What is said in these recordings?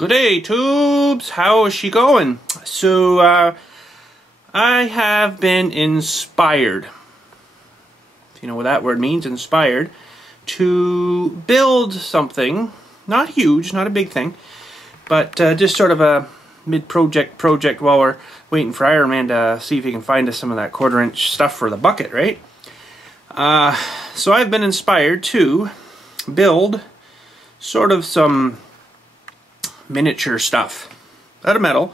Good day, tubes. How is she going? So, I have been inspired, if you know what that word means, inspired, to build something, not huge, not a big thing, but just sort of a mid-project while we're waiting for Iron Man to see if he can find us some of that 1/4-inch stuff for the bucket, right? So I've been inspired to build sort of some miniature stuff out of metal,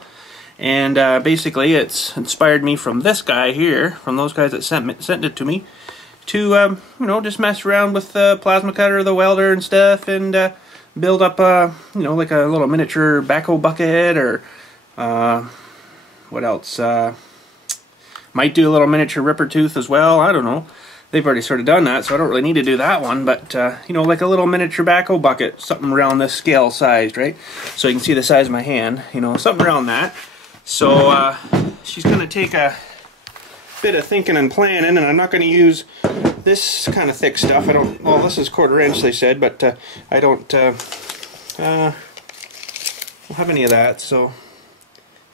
and basically it's inspired me from this guy here, from those guys that sent it to me, to you know, just mess around with the plasma cutter, the welder and stuff, and build up you know, like a little miniature backhoe bucket, or what else, might do a little miniature ripper tooth as well. I don't know. They've already sort of done that, so I don't really need to do that one, but, you know, like a little miniature backhoe bucket, something around this scale sized, right? So you can see the size of my hand, you know, something around that. So, she's going to take a bit of thinking and planning, and I'm not going to use this kind of thick stuff. I don't, well, this is 1/4 inch, they said, but I don't have any of that, so,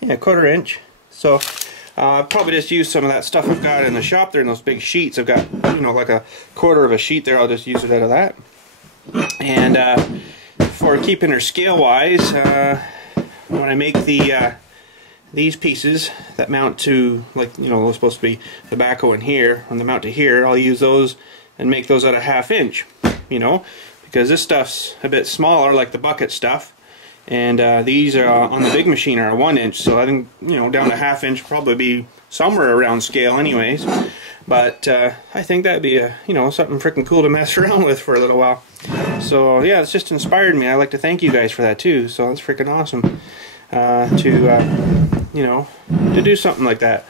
yeah, 1/4 inch. So, I'll probably just use some of that stuff I've got in the shop there in those big sheets. I've got, you know, like a 1/4 of a sheet there. I'll just use it out of that. And for keeping her scale wise, when I make these pieces that mount to, like, you know, those supposed to be the backhoe in here, when they mount to here, I'll use those and make those at a 1/2 inch, you know, because this stuff's a bit smaller, like the bucket stuff. And these are on the big machine are 1 inch, so I think, you know, down to 1/2 inch probably be somewhere around scale anyways. But I think that'd be a, you know, something freaking cool to mess around with for a little while. So yeah, it's just inspired me. I'd like to thank you guys for that too. So that's freaking awesome to you know, to do something like that.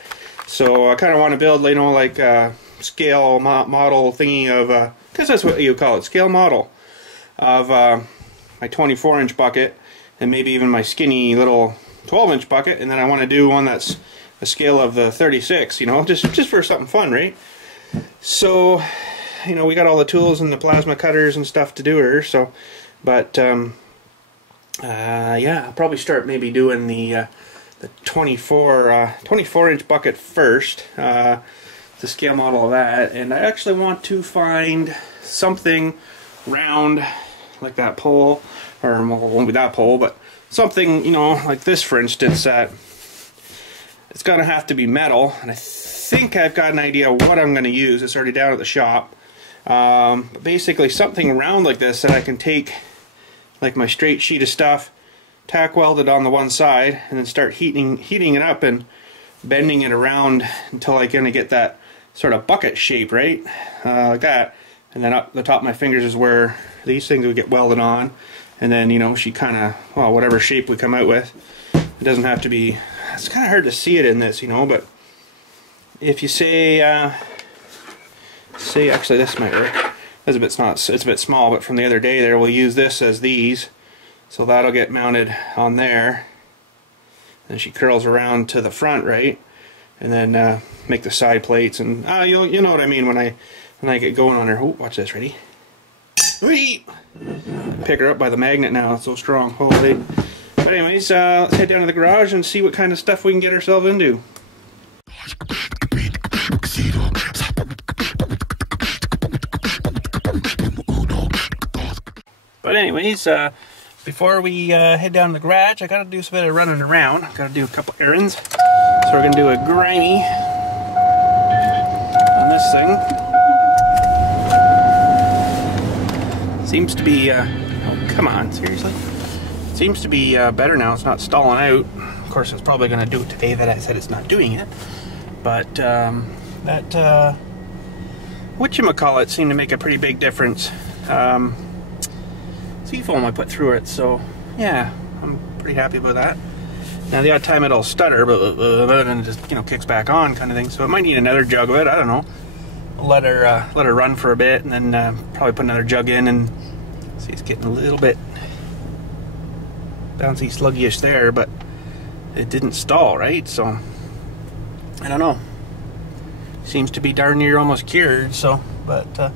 So I kind of want to build, you know, like a scale model thingy of, because that's what you call it, scale model of my 24-inch bucket. And maybe even my skinny little 12-inch bucket, and then I want to do one that's a scale of the 36, you know, just for something fun, right? So, you know, we got all the tools and the plasma cutters and stuff to do her, so, but, yeah, I'll probably start maybe doing the 24-inch bucket first, the scale model of that, and I actually want to find something round, like that pole, or well, it won't be that pole, but something, you know, like this, for instance, that it's gonna have to be metal, and I think I've got an idea of what I'm gonna use. It's already down at the shop. But basically something round like this that I can take, like my straight sheet of stuff, tack weld it on the one side, and then start heating it up and bending it around until I kind of get that sort of bucket shape, right? Like that. And then up the top of my fingers is where these things would get welded on. And then, you know, she kind of, well, whatever shape we come out with, it doesn't have to be, it's kind of hard to see it in this, you know, but if you say actually this might work. It's a bit small, but from the other day there, we'll use this as these. So that'll get mounted on there. And she curls around to the front, right? And then make the side plates, and you know what I mean when I get going on her. Oh, watch this, ready? Whee! Pick her up by the magnet now, it's so strong. Holy. But anyways, let's head down to the garage and see what kind of stuff we can get ourselves into. But anyways, before we head down to the garage, I gotta do some bit of running around. Gotta do a couple errands. So we're gonna do a grimy on this thing. Seems to be, oh come on, seriously? Seems to be better now, it's not stalling out. Of course, it's probably going to do it today that I said it's not doing it. But that, whatchamacallit seemed to make a pretty big difference. Seafoam I put through it, so yeah, I'm pretty happy with that. Now the odd time it'll stutter, but then it just, you know, kicks back on kind of thing. So it might need another jug of it, I don't know. Let her run for a bit, and then probably put another jug in, and see, it's getting a little bit bouncy, sluggish there, but it didn't stall, right? So I don't know. Seems to be darn near almost cured. So, but and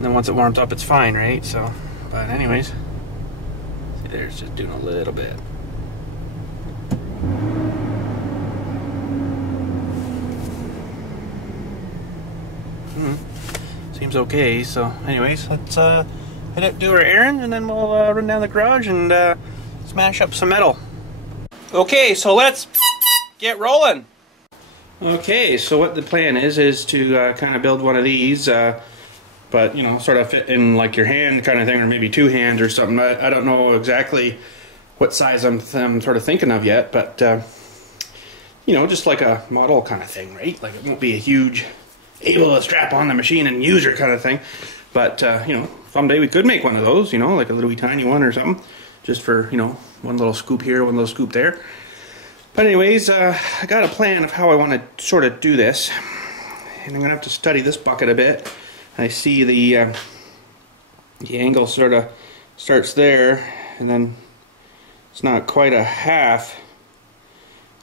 then once it warms up, it's fine, right? So, but anyways, see There's just doing a little bit. Seems okay. So anyways, let's head up, do our errand, and then we'll run down the garage and smash up some metal. Okay, so let's get rolling. Okay, so what the plan is to kind of build one of these, but you know, sort of fit in like your hand kind of thing, or maybe two hands or something. I don't know exactly what size I'm sort of thinking of yet, but you know, just like a model kind of thing, right? Like it won't be a huge, able to strap on the machine and use her kind of thing, but you know, someday we could make one of those, you know, like a little tiny one or something, just for, you know, one little scoop here, one little scoop there. But anyways, I got a plan of how I want to sort of do this, and I'm gonna have to study this bucket a bit. I see the angle sort of starts there, and then it's not quite a half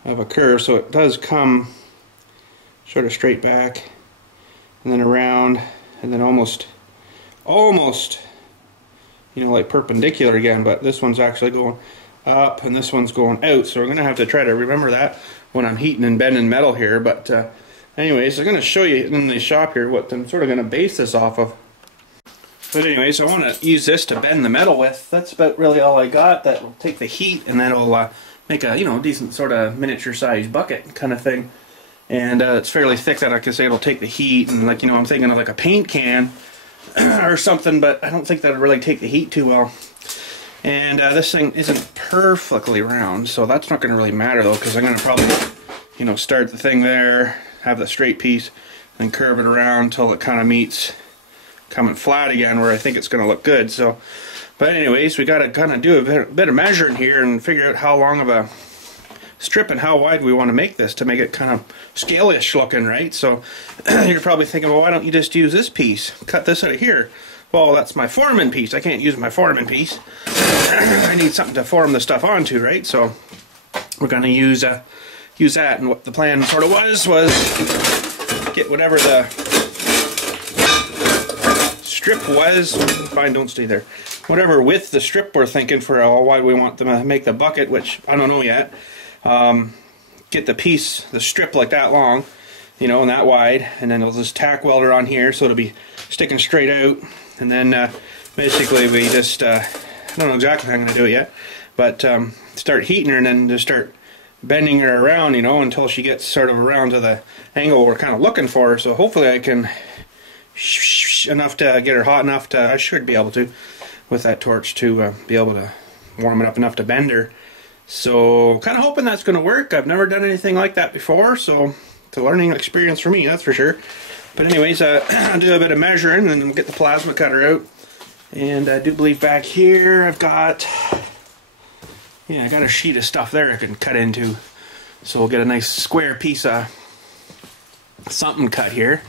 of a curve, so it does come sort of straight back, and then around, and then almost, you know, like perpendicular again. But this one's actually going up, and this one's going out, so we're gonna have to try to remember that when I'm heating and bending metal here. But anyways, I'm gonna show you in the shop here what I'm sort of gonna base this off of. But anyways, I want to use this to bend the metal with. That's about really all I got. That will take the heat, and that'll make a, you know, decent sort of miniature size bucket kind of thing. And it's fairly thick that I can say it'll take the heat, and like, you know, I'm thinking of like a paint can or something, but I don't think that'll really take the heat too well. And this thing isn't perfectly round, so that's not going to really matter though, because I'm going to probably, you know, start the thing there, have the straight piece, and curve it around until it kind of meets coming flat again, where I think it's going to look good. So, but anyways, we got to kind of do a bit of measuring here and figure out how long of a strip and how wide we want to make this to make it kind of scale-ish looking, right? So you're probably thinking, well, why don't you just use this piece, cut this out of here? Well, that's my forming piece. I can't use my forming piece. I need something to form the stuff onto, right? So we're going to use that. And what the plan sort of was get whatever the strip was. Fine, don't stay there. Whatever width the strip we're thinking for how wide we want to make the bucket, which I don't know yet. Get the strip like that long, you know, and that wide, and then I'll just tack welder on here so it'll be sticking straight out. And then basically we just, I don't know exactly how I'm going to do it yet, but start heating her and then just start bending her around, you know, until she gets sort of around to the angle we're kind of looking for. So hopefully I can enough to get her hot enough to, I should be able to, with that torch, to be able to warm it up enough to bend her. So kind of hoping that's going to work. I've never done anything like that before, so it's a learning experience for me, that's for sure. But anyways, I'll do a bit of measuring and then we'll get the plasma cutter out. And I do believe back here I've got, yeah, I got a sheet of stuff there I can cut into. So we'll get a nice square piece of something cut here.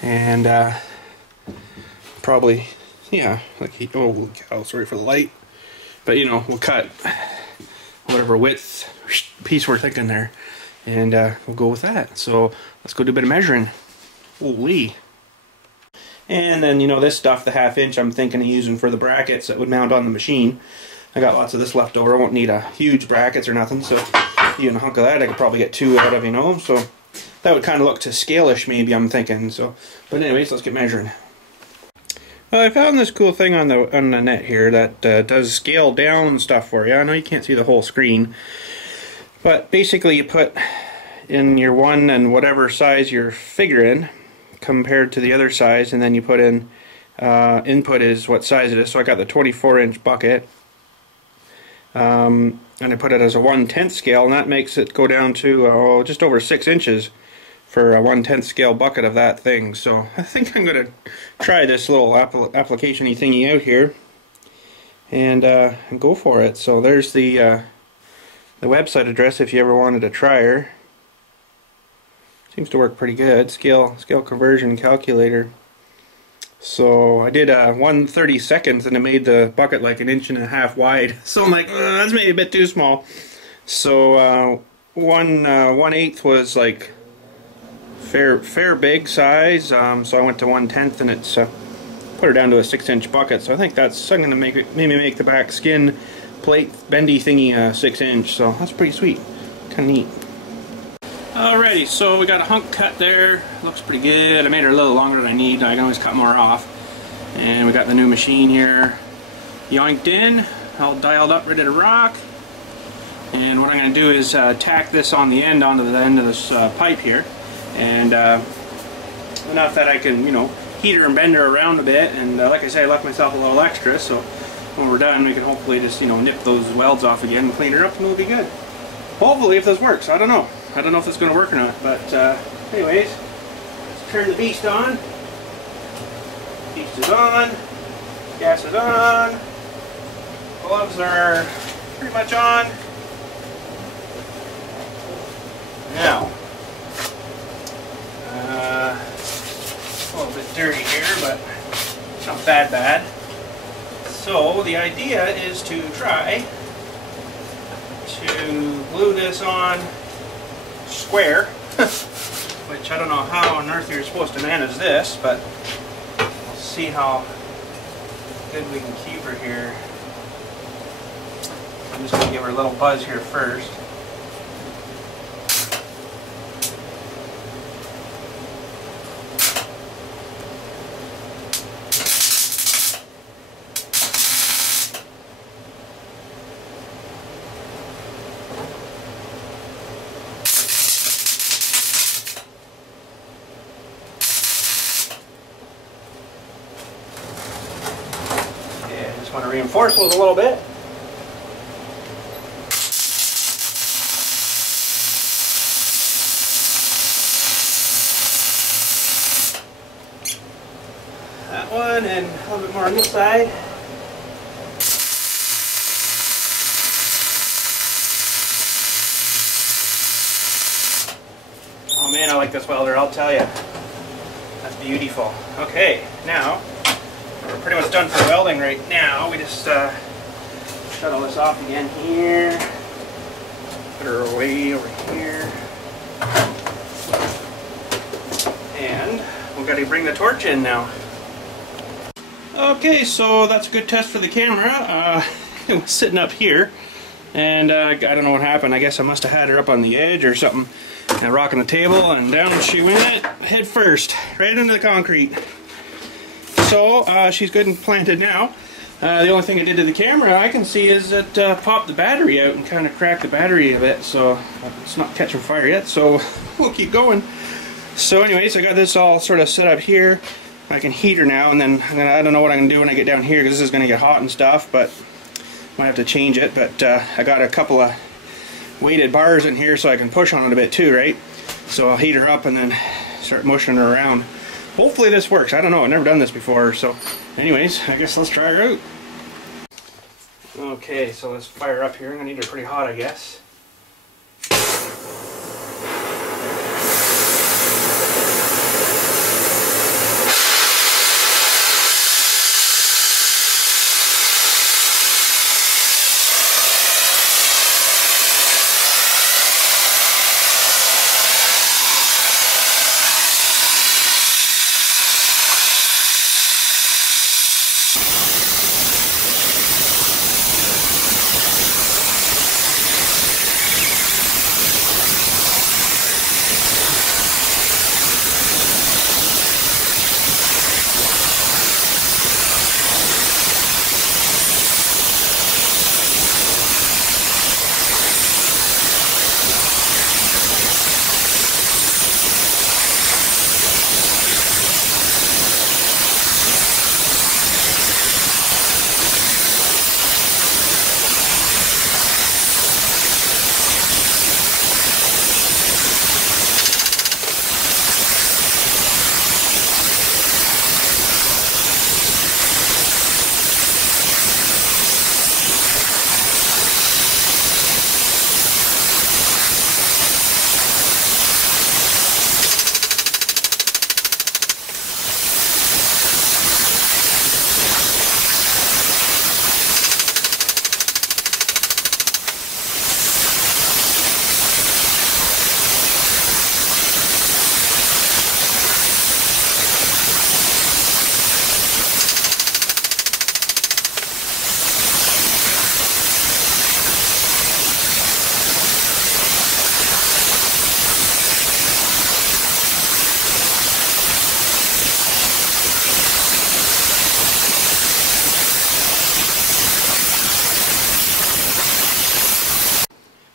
And probably, yeah, like, oh, sorry for the light. But you know, we'll cut whatever width piece we're thinking there, and we'll go with that. So let's go do a bit of measuring. Holy. And then, you know, this stuff, the 1/2 inch, I'm thinking of using for the brackets that would mount on the machine. I got lots of this left over. I won't need a huge brackets or nothing, so even a hunk of that I could probably get 2 out of, you know. So that would kind of look to scale-ish maybe, I'm thinking. So, but anyways, let's get measuring. I found this cool thing on the net here that does scale down stuff for you. I know you can't see the whole screen, but basically you put in your one and whatever size you're figuring compared to the other size, and then you put in input is what size it is. So I got the 24-inch bucket, and I put it as a 1/10 scale, and that makes it go down to just over 6 inches for a 1/10 scale bucket of that thing. So I think I'm going to try this little application-y thingy out here and go for it. So there's the website address if you ever wanted to try her. Seems to work pretty good. Scale conversion calculator. So I did 1/32 and it made the bucket like 1.5 inches wide. So I'm like, that's maybe a bit too small. So 1/8 was like fair big size, so I went to 1/10 and it's put her down to a 6-inch bucket. So I think that's, I'm going to maybe make the back skin plate bendy thingy 6-inch, so that's pretty sweet, kind of neat. Alrighty, so we got a hunk cut there, looks pretty good. I made her a little longer than I need, I can always cut more off. And we got the new machine here yoinked in, all dialed up, ready to rock. And what I'm going to do is tack this on the end onto the end of this pipe here, and enough that I can, you know, heat her and bend her around a bit. And like I say, I left myself a little extra, so when we're done we can hopefully just, you know, nip those welds off again and clean her up and it'll be good. Hopefully, if this works. I don't know if it's going to work or not, but anyways, let's turn the beast on. Beast is on, gas is on, gloves are pretty much on. Now, a little bit dirty here, but it's not bad. So the idea is to try to glue this on square, which I don't know how on earth you're supposed to manage this, but we'll see how good we can keep her here. I'm just going to give her a little buzz here first. Want to reinforce those a little bit. That one, and a little bit more on this side. Oh man, I like this welder, I'll tell you. That's beautiful. Okay, now we're pretty much done for welding right now. We just shut all this off again here. Put her away over here. And we've got to bring the torch in now. Okay, so that's a good test for the camera. It was sitting up here, and I don't know what happened. I guess I must have had her up on the edge or something, and rocking the table, and down she went head first, right into the concrete. So she's good and planted now. The only thing I did to the camera I can see is that popped the battery out and kind of cracked the battery a bit, so it's not catching fire yet, so we'll keep going. So anyways, I got this all sort of set up here. I can heat her now, and then I don't know what I'm going to do when I get down here, because this is going to get hot and stuff, but might have to change it. But I got a couple of weighted bars in here so I can push on it a bit too, right? So I'll heat her up and then start mushing her around. Hopefully this works. I don't know, I've never done this before, so anyways, I guess let's try her out. Okay, so let's fire up here. I'm going to need her pretty hot, I guess.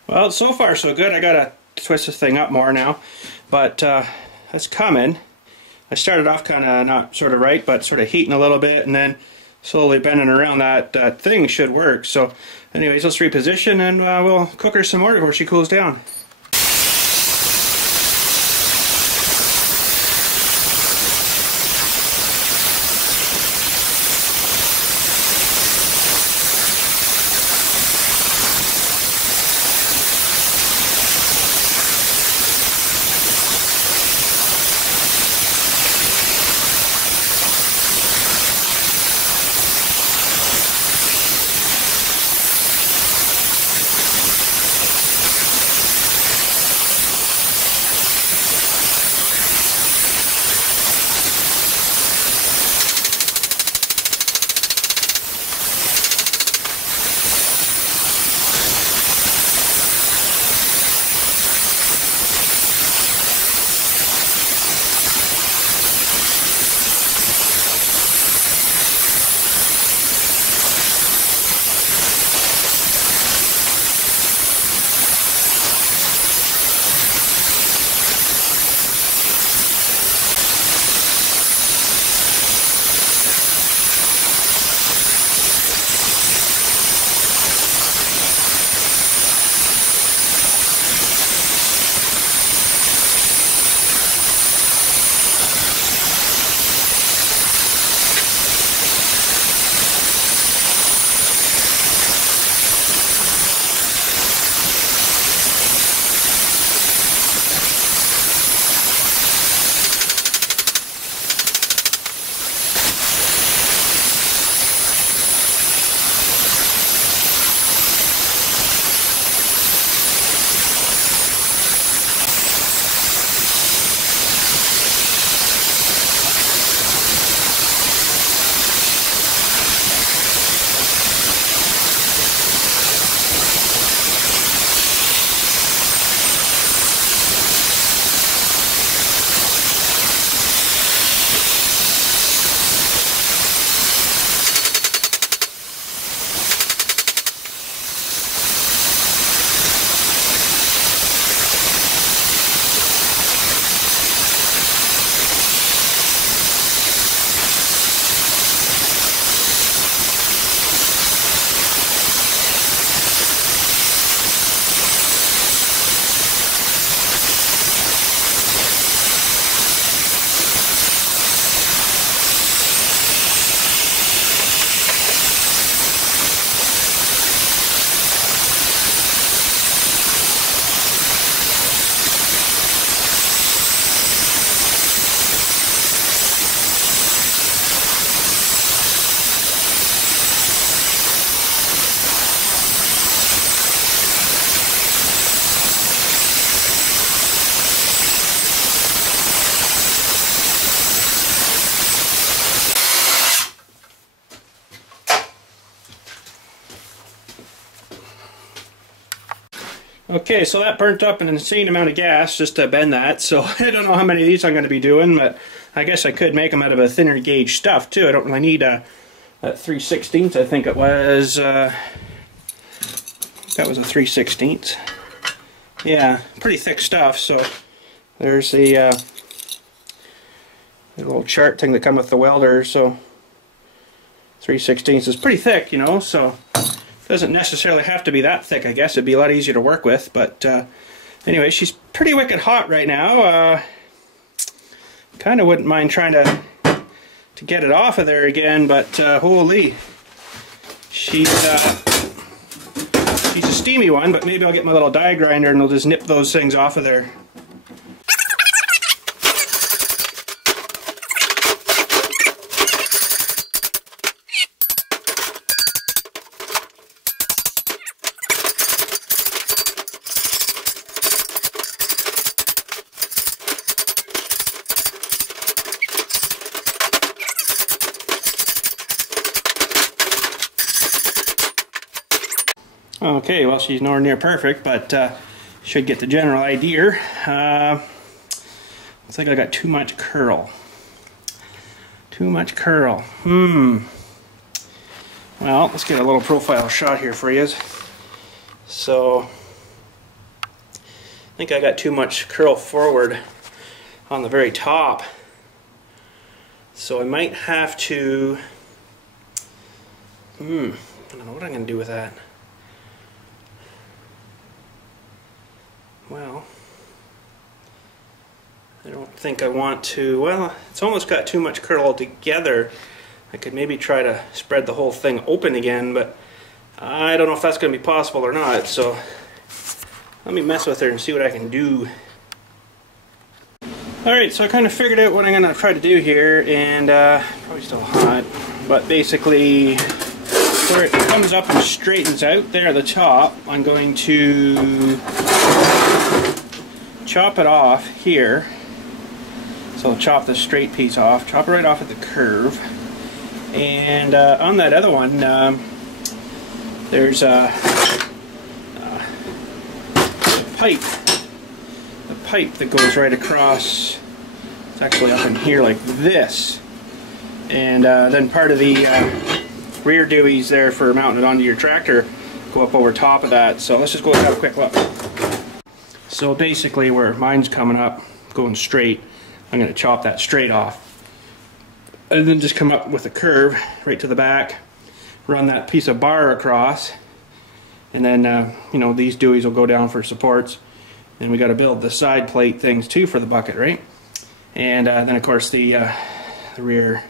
Well, so far so good. I gotta twist this thing up more now, but that's coming. I started off kind of not sort of right, but sort of heating a little bit, and then slowly bending around. That thing should work. So anyways, let's reposition, and we'll cook her some more before she cools down. Okay, so that burnt up an insane amount of gas just to bend that, so I don't know how many of these I'm going to be doing, but I guess I could make them out of a thinner gauge stuff too. I don't really need a 3/16, I think it was. That was a 3/16. Yeah, pretty thick stuff, so there's the little chart thing that comes with the welder, so 3/16 is pretty thick, you know, so doesn't necessarily have to be that thick, I guess. It'd be a lot easier to work with, but anyway, she's pretty wicked hot right now. Kind of wouldn't mind trying to get it off of there again, but holy, she's a steamy one, but maybe I'll get my little die grinder and I'll just nip those things off of there. Okay, well, she's nowhere near perfect, but should get the general idea. Looks like I got too much curl. Too much curl. Well, let's get a little profile shot here for you. So, think I got too much curl forward on the very top. So I might have to, I don't know what I'm going to do with that. Well, I don't think I want to, well, it's almost got too much curl altogether. I could maybe try to spread the whole thing open again, but I don't know if that's going to be possible or not, so let me mess with her and see what I can do. Alright, so I kind of figured out what I'm going to try to do here, and probably still hot, but basically where it comes up and straightens out there at the top, I'm going to chop it off here. So I'll chop the straight piece off, chop it right off at the curve, and on that other one there's a pipe. The pipe that goes right across, it's actually up in here like this, and then part of the rear dewey's there for mounting it onto your tractor go up over top of that. So let's just go and have a quick look. So basically where mine's coming up, going straight, I'm going to chop that straight off, and then just come up with a curve right to the back, run that piece of bar across, and then you know, these deweys will go down for supports, and we got to build the side plate things too for the bucket, right? And then of course the rear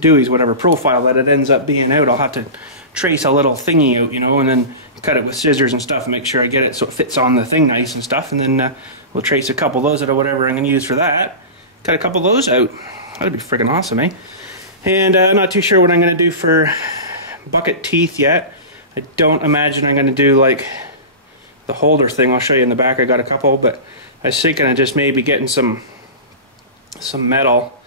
deweys, whatever profile that it ends up being out, I'll have to trace a little thingy out, you know, and then cut it with scissors and stuff, and make sure I get it so it fits on the thing nice and stuff, and then we'll trace a couple of those out of whatever I'm going to use for that. Cut a couple of those out. That'd be friggin' awesome, eh? And I'm not too sure what I'm going to do for bucket teeth yet. I don't imagine I'm going to do like the holder thing. I'll show you in the back. I got a couple, but I was thinking of just maybe getting some metal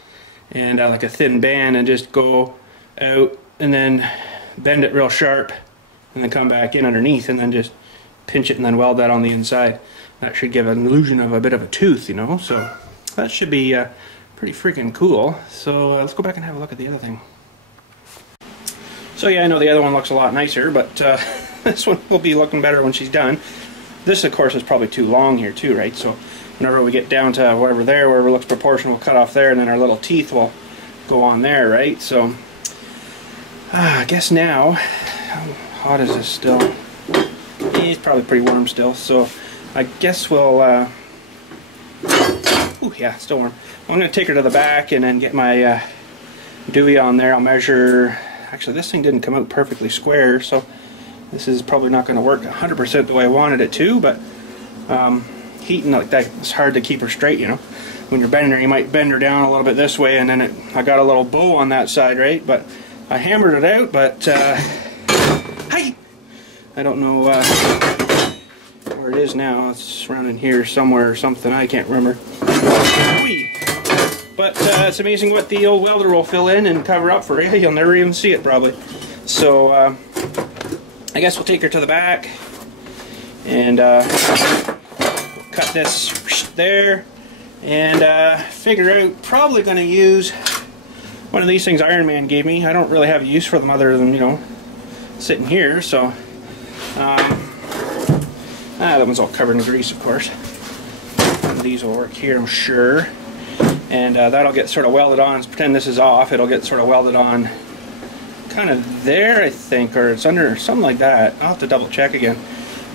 and like a thin band, and just go out and then bend it real sharp, and then come back in underneath, and then just pinch it and then weld that on the inside. That should give an illusion of a bit of a tooth, you know, so that should be pretty freaking cool. So let's go back and have a look at the other thing. So yeah, I know the other one looks a lot nicer, but this one will be looking better when she's done. This, of course, is probably too long here too, right? So whenever we get down to wherever looks proportional, we'll cut off there, and then our little teeth will go on there, right? So I guess now, how hot is this still? It's probably pretty warm still, so I guess we'll ooh, yeah, still warm. I'm going to take her to the back and then get my dewey on there. I'll measure. Actually, this thing didn't come out perfectly square, so this is probably not going to work 100% the way I wanted it to, but heating like that, it's hard to keep her straight, you know. When you're bending her, you might bend her down a little bit this way, and then I got a little bow on that side, right? But I hammered it out, but hey, I don't know where it is now. It's around in here somewhere or something. I can't remember. But it's amazing what the old welder will fill in and cover up for you. You'll never even see it probably. So I guess we'll take her to the back and cut this there, and figure out, probably going to use one of these things Iron Man gave me. I don't really have a use for them other than, you know, sitting here. So that one's all covered in grease, of course. And these will work here, I'm sure. And that'll get sort of welded on. Let's pretend this is off. It'll get sort of welded on kind of there, I think, or it's under, something like that. I'll have to double check again.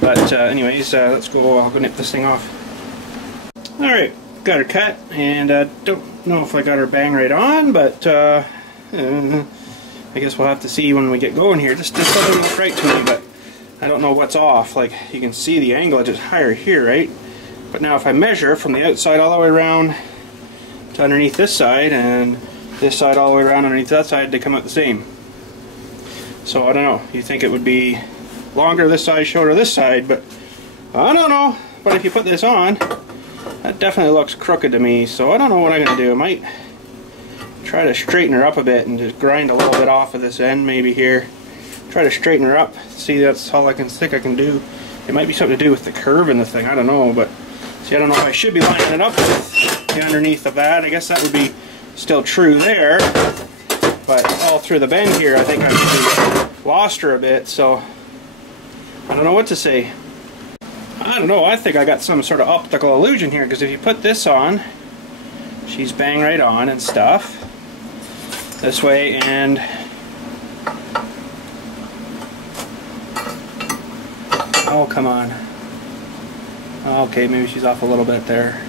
But anyways, let's go. I'll go nip this thing off. Alright, got her cut, and don't know if I got her bang right on, but I guess we'll have to see when we get going here. Just doesn't look right to me, but I don't know what's off. Like, you can see the angle is higher here, right? But now if I measure from the outside all the way around to underneath this side, and this side all the way around underneath that side, they come out the same. So I don't know. You think it would be longer this side, shorter this side, but I don't know. But if you put this on, that definitely looks crooked to me, so I don't know what I'm going to do. I might try to straighten her up a bit and just grind a little bit off of this end maybe here. Try to straighten her up. See, that's all I think I can do. It might be something to do with the curve in the thing, I don't know, but see, I don't know if I should be lining it up with the underneath of that. I guess that would be still true there, but all through the bend here I think I maybe lost her a bit, so I don't know what to say. I don't know, I think I got some sort of optical illusion here, because if you put this on, she's bang right on and stuff. This way, and oh, come on. Okay, maybe she's off a little bit there.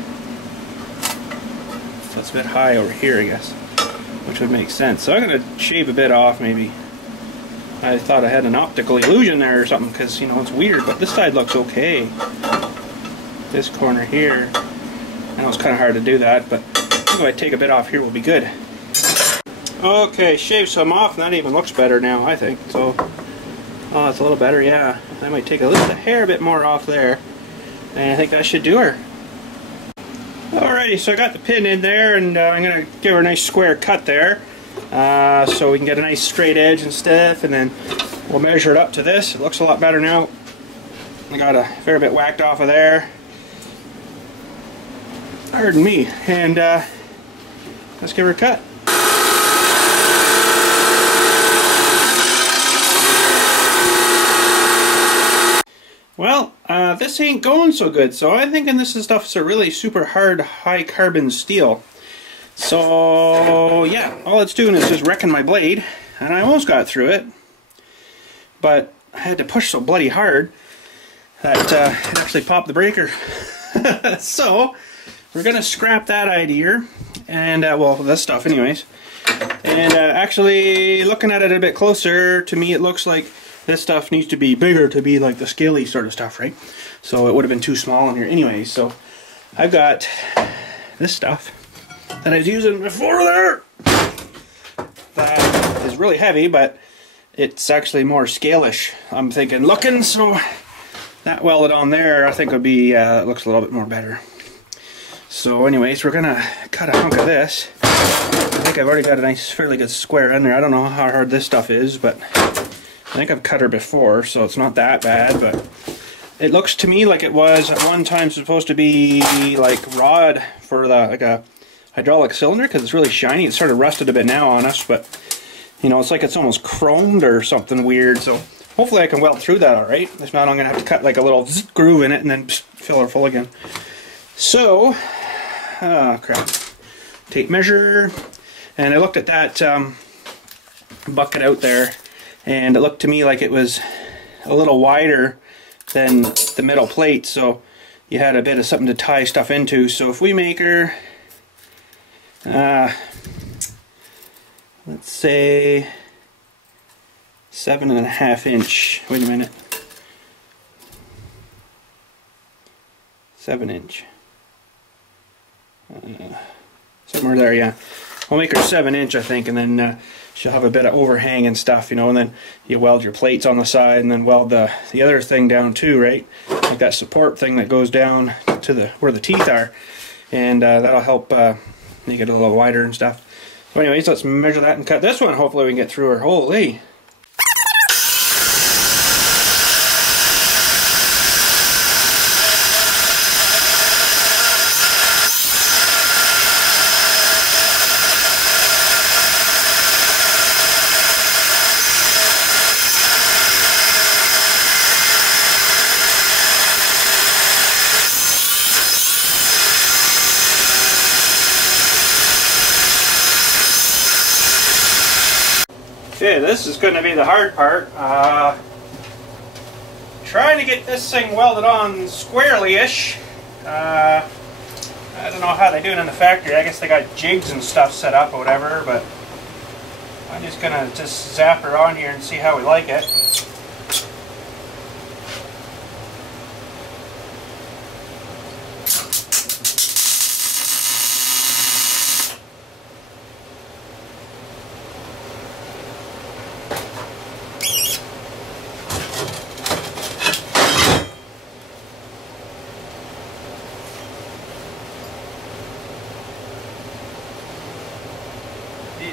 So it's a bit high over here, I guess, which would make sense. So I'm going to shave a bit off, maybe. I thought I had an optical illusion there or something, because, you know, it's weird, but this side looks okay. This corner here, I know it's kind of hard to do that, but if I take a bit off here, we'll be good. Okay, shave some off, and that even looks better now, I think. So, oh, it's a little better, yeah. I might take a little bit hair a bit more off there, and I think that should do her. Alrighty, so I got the pin in there, and I'm going to give her a nice square cut there. So we can get a nice straight edge and stuff, and then we'll measure it up to this. It looks a lot better now. I got a fair bit whacked off of there. Pardon me. And let's give her a cut. Well, this ain't going so good, so I'm thinking this stuff's a really super hard high carbon steel. So, yeah, all it's doing is just wrecking my blade, and I almost got through it, but I had to push so bloody hard that it actually popped the breaker. So, we're going to scrap that idea, and, well, this stuff anyways, and actually, looking at it a bit closer, to me it looks like this stuff needs to be bigger to be like the scaly sort of stuff, right? So it would have been too small in here anyway, so I've got this stuff that I was using before there that is really heavy, but it's actually more scalish, I'm thinking, looking, so that welded on there I think would be, looks a little bit more better. So anyways, we're gonna cut a hunk of this. I think I've already got a nice, fairly good square in there. I don't know how hard this stuff is, but I think I've cut her before, so it's not that bad, but it looks to me like it was at one time supposed to be like rod for the, like a hydraulic cylinder, because it's really shiny. It's sort of rusted a bit now on us, but you know, it's like it's almost chromed or something weird, so hopefully I can weld through that alright. If not, I'm going to have to cut like a little groove in it and then fill her full again. So, crap. Tape measure, and I looked at that bucket out there, and it looked to me like it was a little wider than the middle plate, so you had a bit of something to tie stuff into. So if we make her, let's say 7.5 inch, wait a minute, 7 inch, somewhere there, yeah. We'll make her 7 inch, I think, and then she'll have a bit of overhang and stuff, you know, and then you weld your plates on the side and then weld the other thing down too, right? Like that support thing that goes down to where the teeth are, and that'll help make it a little wider and stuff. So anyways, let's measure that and cut this one. Hopefully we can get through her. Holy! Okay, this is going to be the hard part. Trying to get this thing welded on squarely-ish. I don't know how they do it in the factory. I guess they got jigs and stuff set up or whatever, but I'm just going to zap her on here and see how we like it.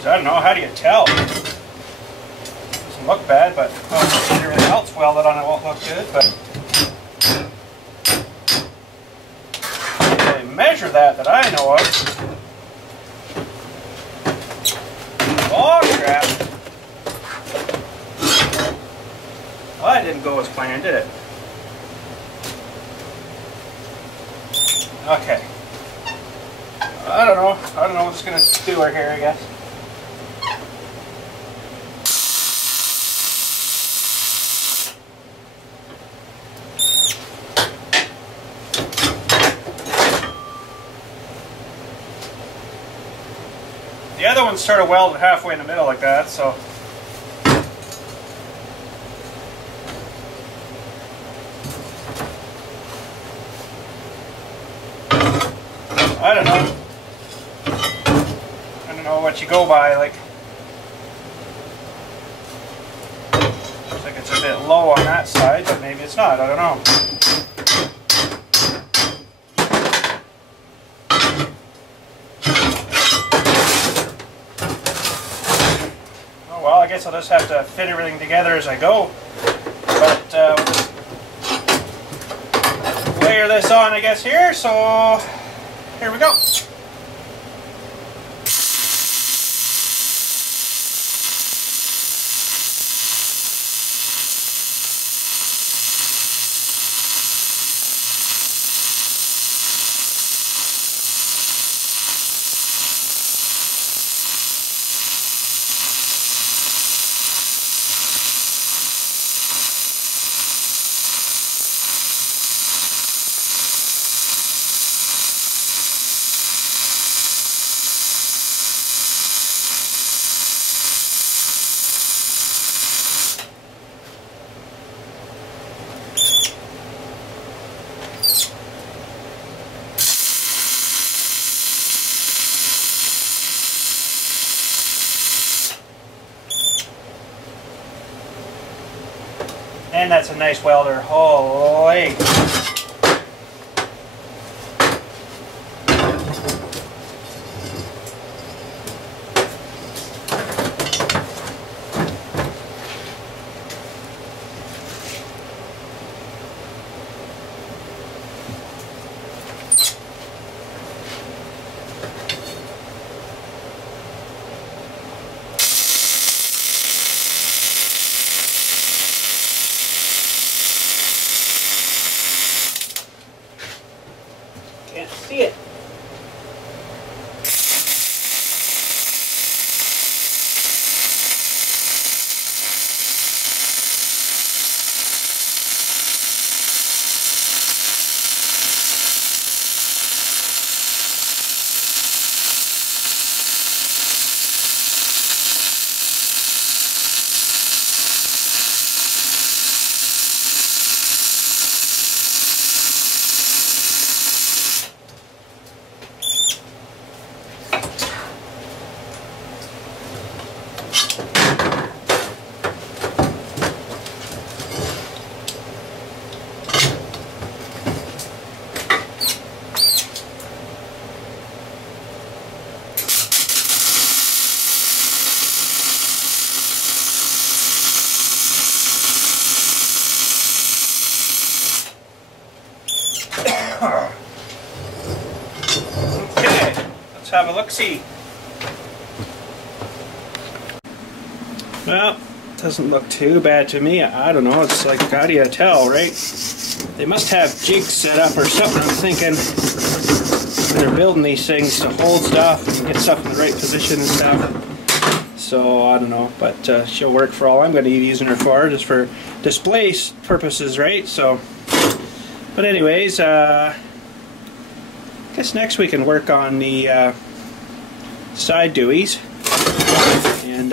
I don't know, how do you tell? Doesn't look bad, but well, everything else welded on it won't look good, but they measure that I know of. Oh crap! Well, that didn't go as planned, did it? Okay. I don't know what's gonna do her here, I guess. The other one's sort of welded halfway in the middle like that, so I don't know what you go by. Like, looks like it's a bit low on that side, but maybe it's not, I don't know. Oh well, I guess I'll just have to fit everything together as I go, but we'll just layer this on, I guess, here, so here we go. And that's a nice welder. Holy! Can't see it. Okay, let's have a look-see. Well, doesn't look too bad to me. I don't know, it's like, how do you tell, right? They must have jigs set up or something, I'm thinking. They're building these things to hold stuff and get stuff in the right position and stuff. So, I don't know, but she'll work for all I'm going to be using her for, just for display purposes, right? So, but anyways, I guess next we can work on the side dewies. And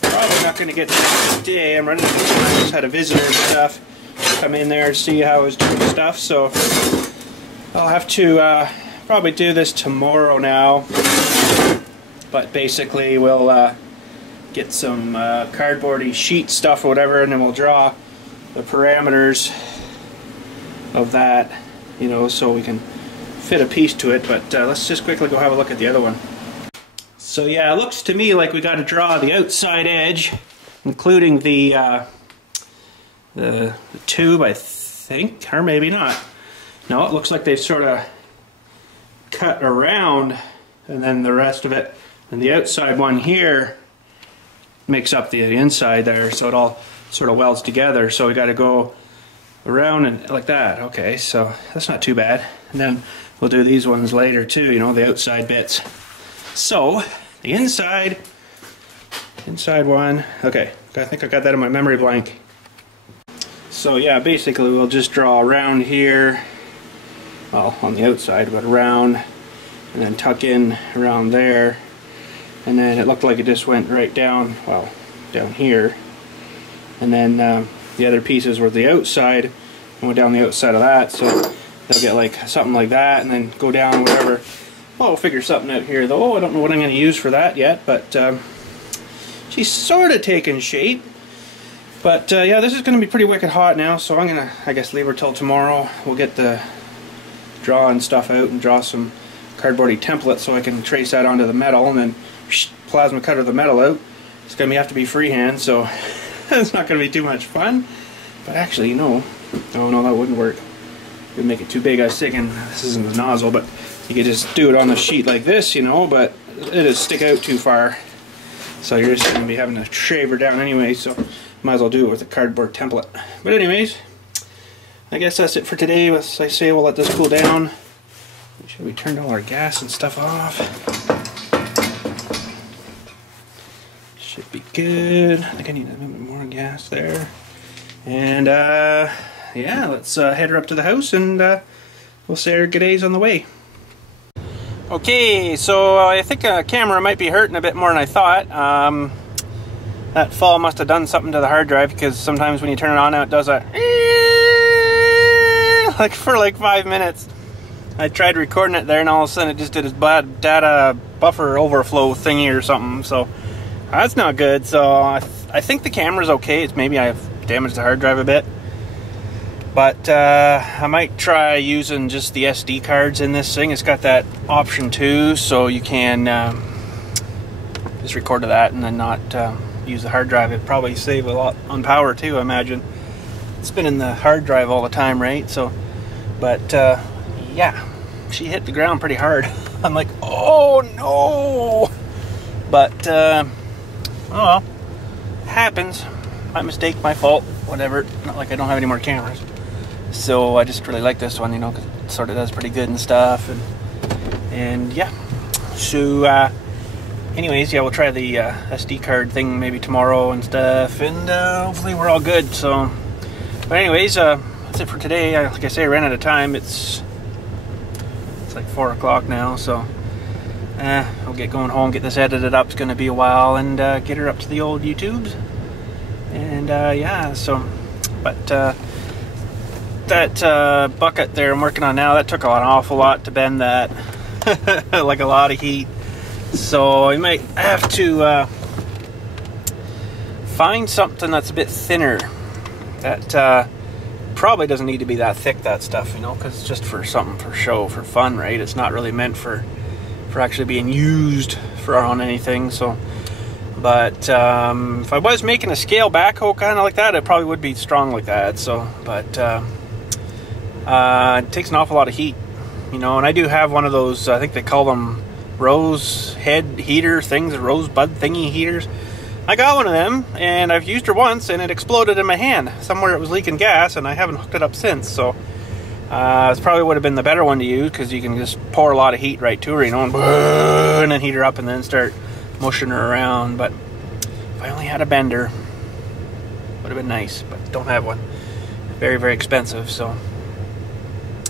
probably not going to get to that today. I'm running out of time. I just had a visitor and stuff come in there to see how I was doing stuff. So I'll have to probably do this tomorrow now. But basically we'll get some cardboardy sheet stuff or whatever, and then we'll draw the parameters of that, you know, so we can fit a piece to it. But let's just quickly go have a look at the other one. So yeah, it looks to me like we got to draw the outside edge, including the tube, I think, or maybe not. No, it looks like they've sort of cut around, and then the rest of it, and the outside one here makes up the inside there, so it all sort of welds together. So we got to go around and like that. Okay, so that's not too bad. And then we'll do these ones later too, you know, the outside bits. So, the inside one, okay, I think I got that in my memory blank. So yeah, basically we'll just draw around here, well, on the outside, but around, and then tuck in around there. And then it looked like it just went right down, well, down here. And then the other pieces were the outside, and went down the outside of that, so they'll get like something like that, and then go down whatever. Well, we'll figure something out here though. I don't know what I'm going to use for that yet, but she's sort of taking shape. But yeah, this is going to be pretty wicked hot now, so I'm going to, I guess, leave her till tomorrow. We'll get the drawing stuff out and draw some cardboardy templates so I can trace that onto the metal, and then plasma cutter the metal out. It's going to have to be freehand, so it's not going to be too much fun. But actually, you know, oh no, that wouldn't work. It would make it too big. I was thinking, this isn't the nozzle, but you could just do it on the sheet like this, you know, but it'll stick out too far. So you're just going to be having to shave her down anyway, so might as well do it with a cardboard template. But anyways, I guess that's it for today. As I say, we'll let this cool down. Make sure we turned all our gas and stuff off. Should be good. I think I need a little bit more gas there. And yeah, let's head her up to the house, and we'll say our g'days on the way. Okay, so I think a camera might be hurting a bit more than I thought. That fall must have done something to the hard drive, because sometimes when you turn it on, it does a like for like 5 minutes. I tried recording it there, and all of a sudden it just did its bad data buffer overflow thingy or something. So that's not good. So I think the camera's okay. It's maybe I've damaged the hard drive a bit. But I might try using just the SD cards in this thing. It's got that option too, so you can just record to that and then not use the hard drive. It'd probably save a lot on power too, I imagine. It's been in the hard drive all the time, right? So, but yeah, she hit the ground pretty hard. I'm like, oh no! But oh well, happens. My mistake, my fault, whatever. Not like I don't have any more cameras. So I just really like this one, you know, because it sort of does pretty good and stuff. And yeah. So anyways, yeah, we'll try the SD card thing maybe tomorrow and stuff. And hopefully we're all good. So, but anyways, that's it for today. Like I say, I ran out of time. It's like 4 o'clock now. So I'll get going home, get this edited up. It's going to be a while. And get her up to the old YouTubes. And yeah, so, but that bucket there I'm working on now, that took an awful lot to bend that. Like a lot of heat. So I might have to find something that's a bit thinner. That probably doesn't need to be that thick, that stuff, you know, because it's just for something for show, for fun, right? It's not really meant for actually being used on anything. So, but if I was making a scale backhoe kind of like that, it probably would be strong like that. So, but it takes an awful lot of heat, you know. And I do have one of those, I think they call them rose head heater things, rosebud thingy heaters. I got one of them, and I've used her once, and it exploded in my hand. Somewhere it was leaking gas, and I haven't hooked it up since. So it probably would have been the better one to use, because you can just pour a lot of heat right to her, you know, and then heat her up, and then start mushing her around. But if I only had a bender, would have been nice. But don't have one. Very, very expensive. So,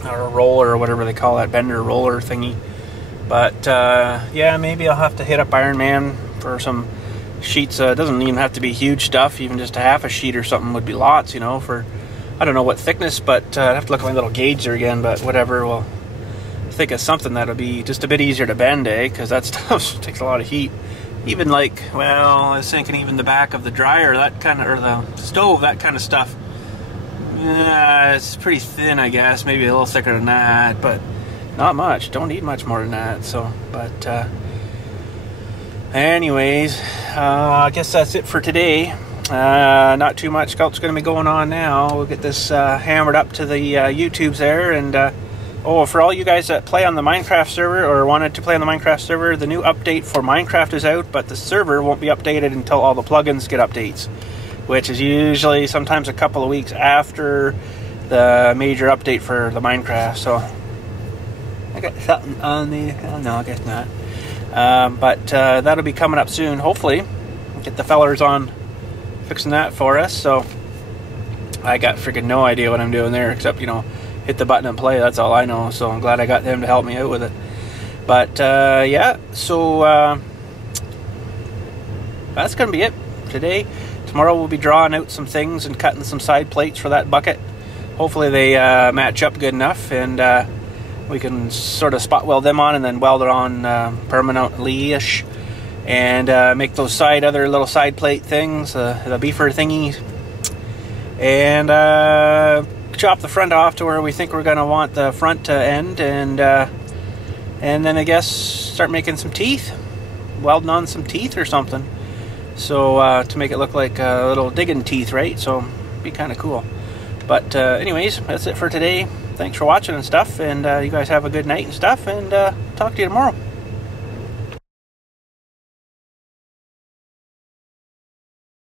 or a roller, or whatever they call that, bender roller thingy. But yeah, maybe I'll have to hit up Iron Man for some sheets. It doesn't even have to be huge stuff. Even just a half a sheet or something would be lots, you know, for, I don't know what thickness, but I'd have to look at my little gauge there again, but whatever. We'll think of something that'll be just a bit easier to bend, because that stuff takes a lot of heat. Even like, well, I was thinking even the back of the dryer, that kind of, or the stove, that kind of stuff. It's pretty thin, I guess. Maybe a little thicker than that, but not much. Don't need much more than that. So, but anyways, I guess that's it for today. Not too much else going to be going on now. We'll get this hammered up to the YouTubes there. And oh, for all you guys that play on the Minecraft server, or wanted to play on the Minecraft server, the new update for Minecraft is out, but the server won't be updated until all the plugins get updates, which is usually sometimes a couple of weeks after the major update for the Minecraft. So I got something on the... Oh, no, I guess not. But that'll be coming up soon, hopefully. Get the fellers on fixing that for us. So I got freaking no idea what I'm doing there, except, you know, hit the button and play. That's all I know. So I'm glad I got them to help me out with it. But yeah, so that's gonna be it today. Tomorrow we'll be drawing out some things and cutting some side plates for that bucket. Hopefully they match up good enough, and we can sort of spot weld them on and then weld it on permanently-ish, and make those other little side plate things, the beefer thingies, and chop the front off to where we think we're gonna want the front to end, and then I guess start making some teeth, welding on some teeth or something. So to make it look like little digging teeth, right? So be kind of cool. But anyways, that's it for today. Thanks for watching and stuff, and you guys have a good night and stuff, and talk to you tomorrow.